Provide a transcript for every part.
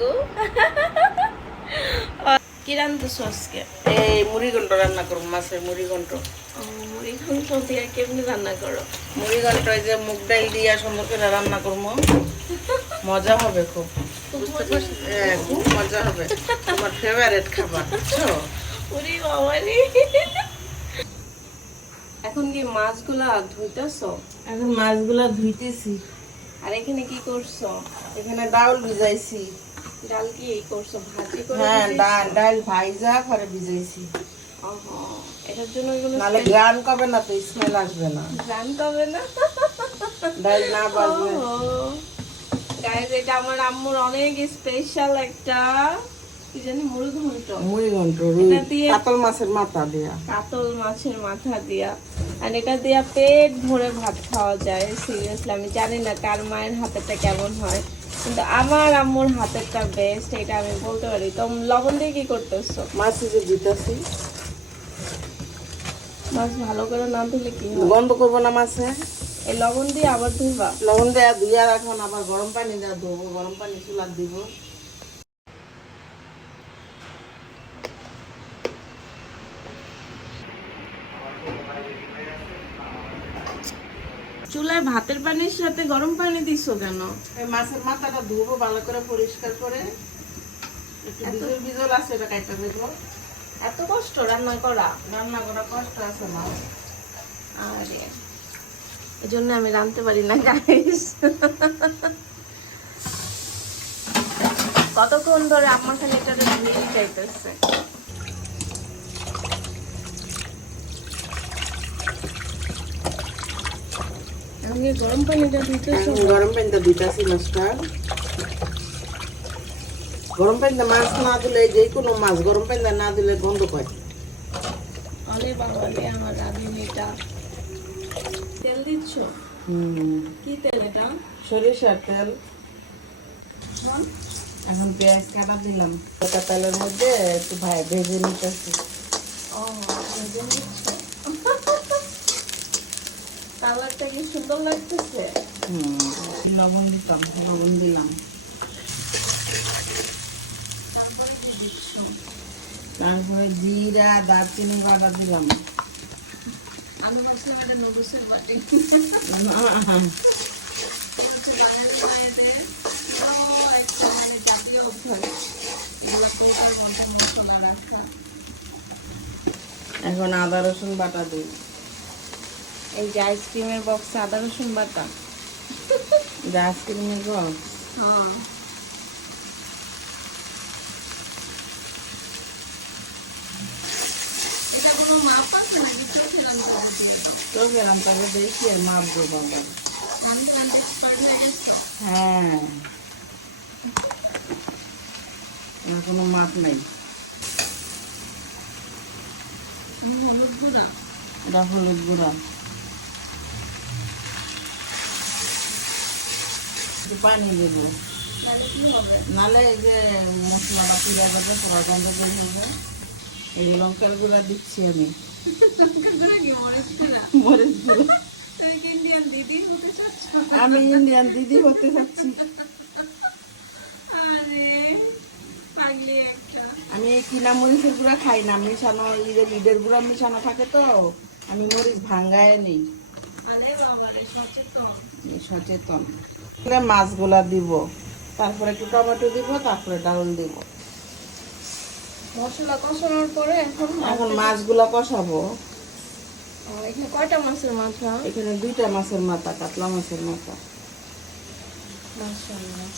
গো। কি রান্নতেছো আজকে? এই মুড়ি ঘন্ট রান্না করবো, মাছের মুড়ি ঘন্ট। মুড়ি ঘন্ট দিয়ে কেমনি রান্না করো? মুড়ি ঘন্ট এই যে মুগ ডাল দিয়ে সুন্দর করে রান্না করবো, মজা হবে খুব। বুঝতে পারছি, খুব মজা হবে। তোমার ফেভারিট খাবার, বুঝছো? ওরে বাবা রে। এখন কি মাছগুলা ধুইতেছো? এখন মাছগুলা ধুইতেছি। আর এখানে কি করছো? এখানে ডাল ভিজাইছি। ডাল কি করছো, ভাজি করে? হ্যাঁ, ডাল ভাইজা পরে ভিজাইছি। ওহো, এটার জন্য এগুলো নাহলে গ্রান কবে না, তো স্মেল আসবে না। রান কবে না? ডাল না বাজবে। গাইস, এটা আমার আম্মুর অনেক স্পেশাল একটা কি জানি মুড়ি ঘন্ট। মুড়ি ঘন্ট এটা দিয়ে কাতল মাছের মাথা দিয়া। কাতল মাছের মাথা দিয়া, আর এটা দিয়া পেট ভরে ভাত খাওয়া যায়। সিরিয়াসলি আমি জানি না কার মায়ের হাতেরটা কেমন হয়, কিন্তু আমার আম্মুর হাতেরটা বেস্ট, এটা আমি বলতে পারি। তো লবণ দিয়ে কি করতেছো? মাছ যে দিতেছি। মাছ ভালো করে না ধুলে কি হয়? গন্ধ করবো না মাছে। এই লবণ দিয়ে আবার ধুবা? লবণ দেয়া ধুইয়া রাখুন, আবার গরম পানি দেওয়া ধোবো, গরম পানি চুলা দিব। চুলায় ভাতের পানির সাথে গরম পানি দিছো কেন? এই মাছের মাথাটা ধুবো ভালো করে, পরিষ্কার করে। একটু বিজল বিজল আছে, এটা কাইটা দেবো। এত কষ্ট রান্না করা? রান্না করা কষ্ট আছে না। আরে, এজন্য আমি রাঁধতে পারি না গাইস। কতক্ষণ ধরে আমার খালি এটা ধুয়ে চাইতেছে। আমি গরম পানিটা দিতেছি। গরম পানিটা দিতেছি মাছটা। গরম পানিতে মাছ না দিলে, যে কোনো মাছ গরম পানিতে না দিলে গন্ধ পায়। আরে বাবা রে, আমার রাঁধুনিটা। তেল দিচ্ছ? কি তেল এটা? সরিষার তেল। এখন পেঁয়াজ কাটা দিলাম, ওটা তেলের মধ্যে একটু ভেজে নিতেছি। ও, ভেজে নিচ্ছ। কালারটা কি সুন্দর লাগতেছে। লবণ দিতাম, লবণ দিলাম। তারপরে কি দিচ্ছ? তারপরে জিরা দারচিনি বাটা দিলাম। আমি ভাবছিলাম এটা নুডলসের বাটি। বাঙালি মায়েদের একটা মানে জাতীয় অভ্যাস, এগুলো ফ্রিজের মধ্যে মশলা রাখা। এখন আদা রসুন বাটা দিই। এই যে আইসক্রিমের বক্সে আদা রসুন বাটা। আইসক্রিমের বক্স। হ্যাঁ, এটা কোনো মাপ আছে নাকি? চোখের অন্তর দিয়ে দাও। চোখের আনতাকে দেখি আর মাপ দেবো আবার। আমি তো রান্না এক্সপার্ট হয়ে গেছো। হ্যাঁ, আর কোনো মাপ নাই। হলুদ গুঁড়া। এটা হলুদ গুঁড়া। একটু পানি দেবো, তাহলে কি হবে? নাহলে এই যে মশলাটা পুড়ে যাবে, পোড়া গন্ধ বের হবে। এই লঙ্কার গুঁড়া দিচ্ছি আমি। লঙ্কার গুঁড়া কি মরিচ গুঁড়া? মরিচ গুঁড়া। তুমি কি ইন্ডিয়ান দিদি হতে চাচ্ছ? আমি ইন্ডিয়ান দিদি হতে চাচ্ছি। আরে পাগলি একটা। আমি এই কিনা মরিচের গুঁড়া খাই না, মিশানো ঈদের গুঁড়া মিশানো থাকে তো, আমি মরিচ ভাঙ্গায় নেই। আরে বাবা রে, সচেতন। সচেতন। মাছগুলা দিব, তারপরে একটু টমেটো দিব, তারপরে ডাউল দিব। মশলা কষানোর পরে এখন মাছগুলা কষাবো। এখানে কয়টা মাছের মাথা? এখানে 2টা মাছের মাথা, কাতলা মাছের মাথা। মাশাআল্লাহ,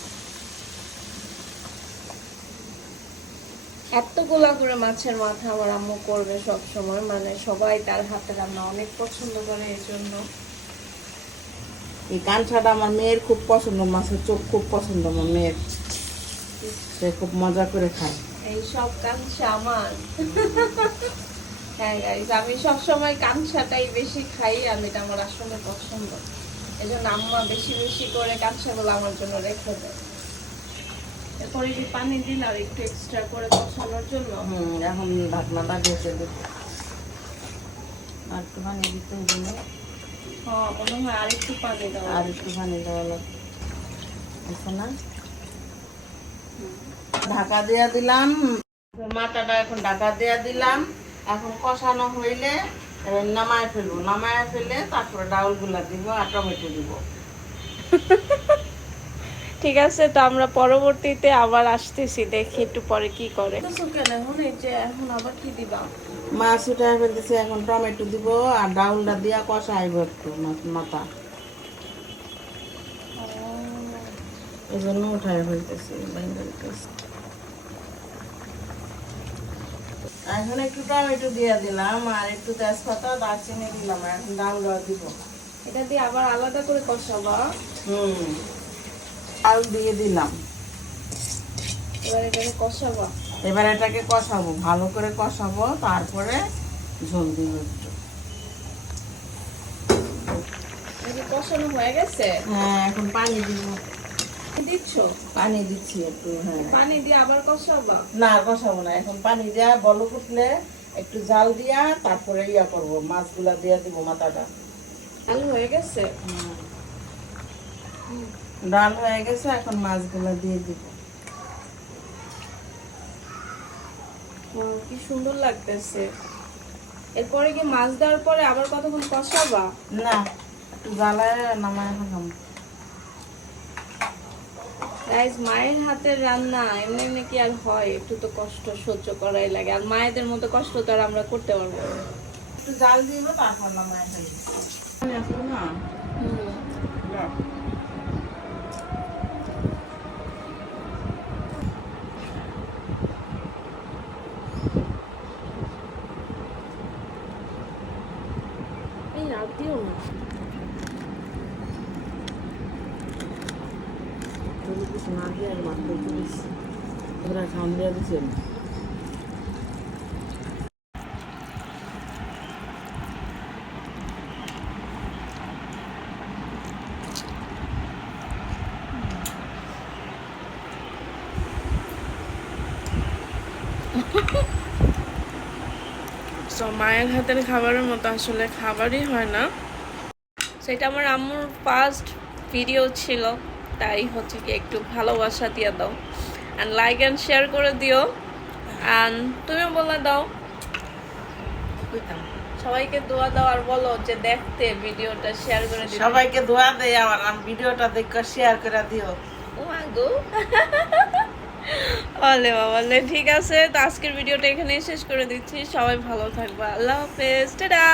এতগুলা করে মাছের মাথা আমার আম্মু করবে সব সময়, মানে সবাই তার হাতে রান্না অনেক পছন্দ করে, এই জন্য। এই কাঁচাটা আমার মেয়ের খুব পছন্দ, মাছের চোখ খুব পছন্দ আমার মেয়ের, সে খুব মজা করে খায়। এই সব কাঁচা আমার। হ্যাঁ গাইস, আমি সবসময় কাঁচাটাই বেশি খাই, আর এটা আমার আসলে পছন্দ। এই জন্য আম্মা বেশি বেশি করে কাঁচাগুলো আমার জন্য রেখে দেয়। এরপরে কি পানি দিন আর একটু এক্সট্রা করে কষানোর জন্য? এখন ঢাকনাটা ঢেকে দেব, আর একটু পানি দিতে হবে না? হ্যাঁ, মনে হয় আর একটু পানি দাও। আর একটু পানি দেওয়া লাগবে, আছে না? ঢাকা দিয়ে দিলাম, মাথাটা এখন ঢাকা দিয়ে দিলাম। এখন কষানো হইলে এবার নামায় ফেলবো, নামায় ফেলে তারপরে ডাউলগুলা দিব আর টমেটো দিব। ঠিক আছে, তো আমরা পরবর্তীতে আবার আসতেছি, দেখি একটু পরে কি করে। এখন এই যে এখন আবার কি দিবা? মাছ উঠায় ফেলতেছি, এখন টমেটো দিব আর ডাউলটা দিয়া কষাইব একটু মাথা, এই জন্য উঠায় ফেলতেছি। এখন একটু টমেটো দিয়ে দিলাম আর একটু তেজপাতা দারচিনি দিলাম, এখন ডাউলটা দিব। এটা দিয়ে আবার আলাদা করে কষাবা? ডাল দিয়ে দিলাম, এবার এটাকে কষাবা? এবার এটাকে কষাবো, ভালো করে কষাবো, তারপরে ঝোল দিব একটু। এটা কষানো হয়ে গেছে? হ্যাঁ, এখন পানি দিব। দিচ্ছ? পানি দিচ্ছি একটু। হ্যাঁ, পানি দিয়ে আবার কষাবা? না কষাবো না, এখন পানি দেওয়া বলক উঠলে একটু জাল দিয়া তারপরে ইয়া করবো, মাছগুলা দিয়া দিব মাথাটা। ডাল হয়ে গেছে? ডাল হয়ে গেছে, এখন মাছগুলা দিয়ে দিব। কি সুন্দর লাগতেছে। এরপরে কি মাছ দেওয়ার পরে আবার কতক্ষণ কষাবা? না, একটু জ্বালায় নামায় ফেলাম। গাইস, মায়ের হাতের রান্না এমনি এমনি কি আর হয়? একটু তো কষ্ট সহ্য করাই লাগে, আর মায়েদের মতো কষ্ট তো আর আমরা করতে পারবো না। একটু জাল দিব, তারপর নামায় ফেলি। না যাও। এই আর দিও না। কিছু না দিয়ে আর মাত্র পুলিশ ওরা খাওয়ান দিয়ে দিচ্ছেন। সো মায়ের হাতের খাবারের মতো আসলে খাবারই হয় না। সেটা আমার আম্মুর ফার্স্ট ভিডিও ছিল, তাই হচ্ছে কি একটু ভালোবাসা দিয়ে দাও, অ্যান্ড লাইক অ্যান্ড শেয়ার করে দিও, অ্যান্ড তুমিও বলে দাও, সবাইকে দোয়া দাও, আর বলো যে দেখতে ভিডিওটা শেয়ার করে দিও। সবাইকে দোয়া দেয় আমার ভিডিওটা দেখে শেয়ার করে দিও। ও আগো বলে বাবালে। ঠিক আছে, তো আজকের ভিডিওটা এখানেই শেষ করে দিচ্ছি। সবাই ভালো থাকবা, আল্লাহ হাফেজ, টাটা।